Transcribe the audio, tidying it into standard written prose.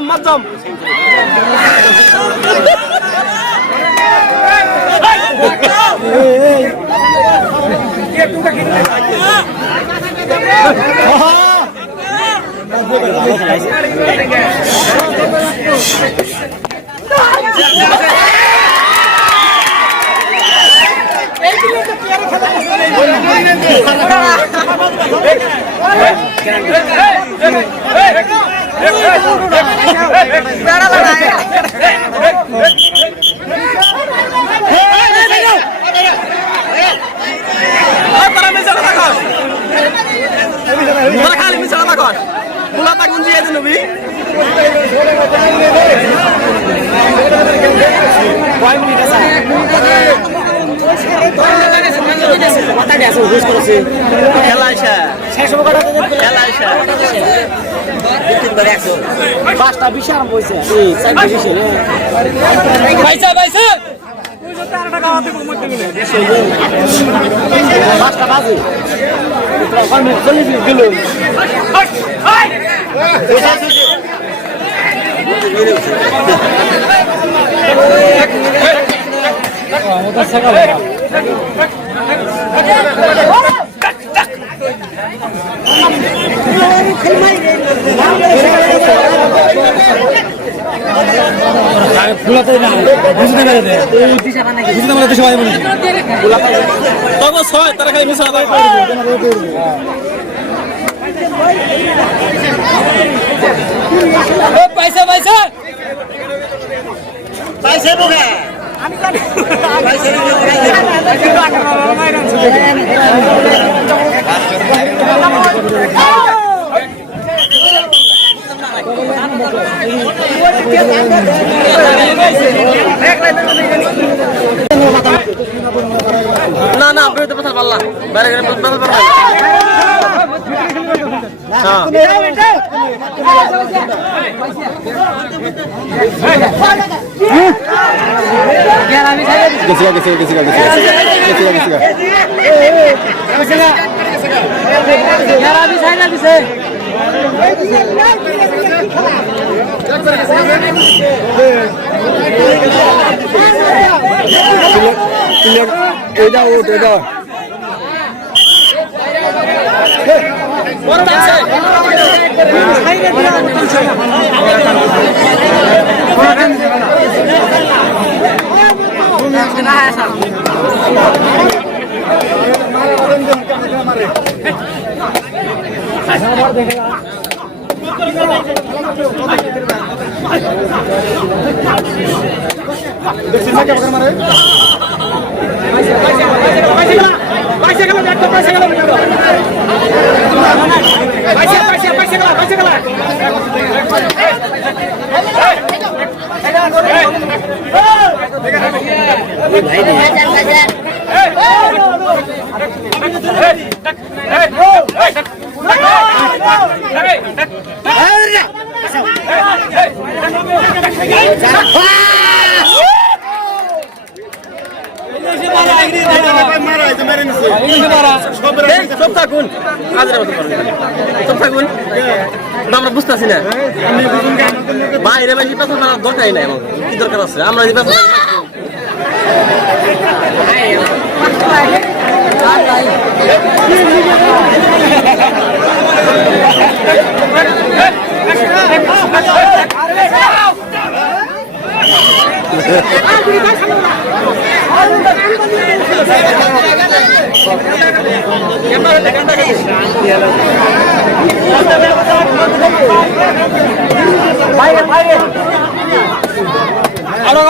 Matam. Basta bichar boise. Sai biche. Baisa. Basta bazi. Quando ele gelo. Muda sagala. ফুলাতে না বুঝতে পারে দে এই পিছাটা নাকি বুঝতে পারে সবাই বলে ফুলাতে তবে ছয় তারা খালি মিছা আদায় করে দিবে ও পয়সা পয়সা বোকা আমি জানি পয়সা না আপনি তো কথা বললা বাইরে গেলে কথা বলবা হ্যাঁ আমরা বুঝতেছি না বাইরে বাইরে পেছন মারার দরকারই নাই আমার কি দরকার আছে আমরা যদি পেছন বাইরে আরো